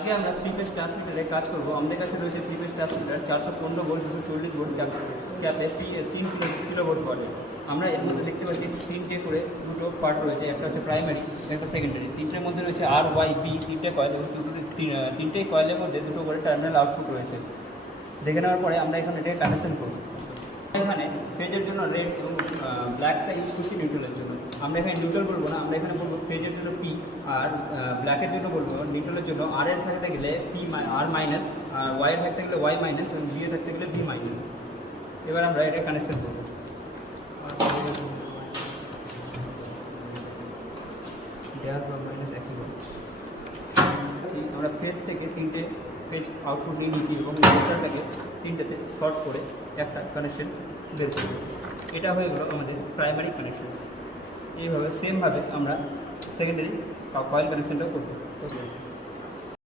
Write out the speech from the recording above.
আজকে আমরা 3 ফেজ ট্রান্সমিটারে কাজ করব। আমাদের কাছে রয়েছে 3 ফেজ ট্রান্সমিটার 415 ভোল্ট 240 ভোল্ট ক্যাপে 3 কিলোভোল্ট করে। আমরা এর মধ্যে দেখতে পাচ্ছি তিনটে করে দুটো পার্ট রয়েছে, একটা হচ্ছে প্রাইমারি, একটা সেকেন্ডারি। তিনটের মধ্যে রয়েছে আর ওয়াই বি তিনটে কয়েল এবং তিনটেই কয়েলের মধ্যে দুটো করে টার্মিনাল আউটপুট রয়েছে। দেখে নেওয়ার পরে আমরা এখানে এটাকে কানেকশন করব। এখানে ফেজের জন্য রেড এবং ব্ল্যাকটা ইউজ করছি নিউট্রালের জন্য। আমরা এখানে নিউট্রাল বলবো না, আমরা এখানে বলবো ফেজের জন্য পি, আর ব্ল্যাকের জন্য বলবো নিউট্রালের জন্য আর এর থাকতে গেলে পি আর মাইনাস, আর ওয়াই এর থাকতে গেলে ওয়াই মাইনাস এবং বি এর থাকতে গেলে বি মাইনাস। এবার আমরা এটা কানেকশন করবো। আমরা ফেজ থেকে তিনটে ফেজ আউটপুট নিয়ে নিয়েছি এবং নিউট্রালটাকে তিনটাতে শর্ট করে একটা কানেকশন বের করব। এটা হয়ে গেলো আমাদের প্রাইমারি কানেকশন। এইভাবে সেমভাবে আমরা সেকেন্ডারি কয়েল কানেকশনটাও করবো।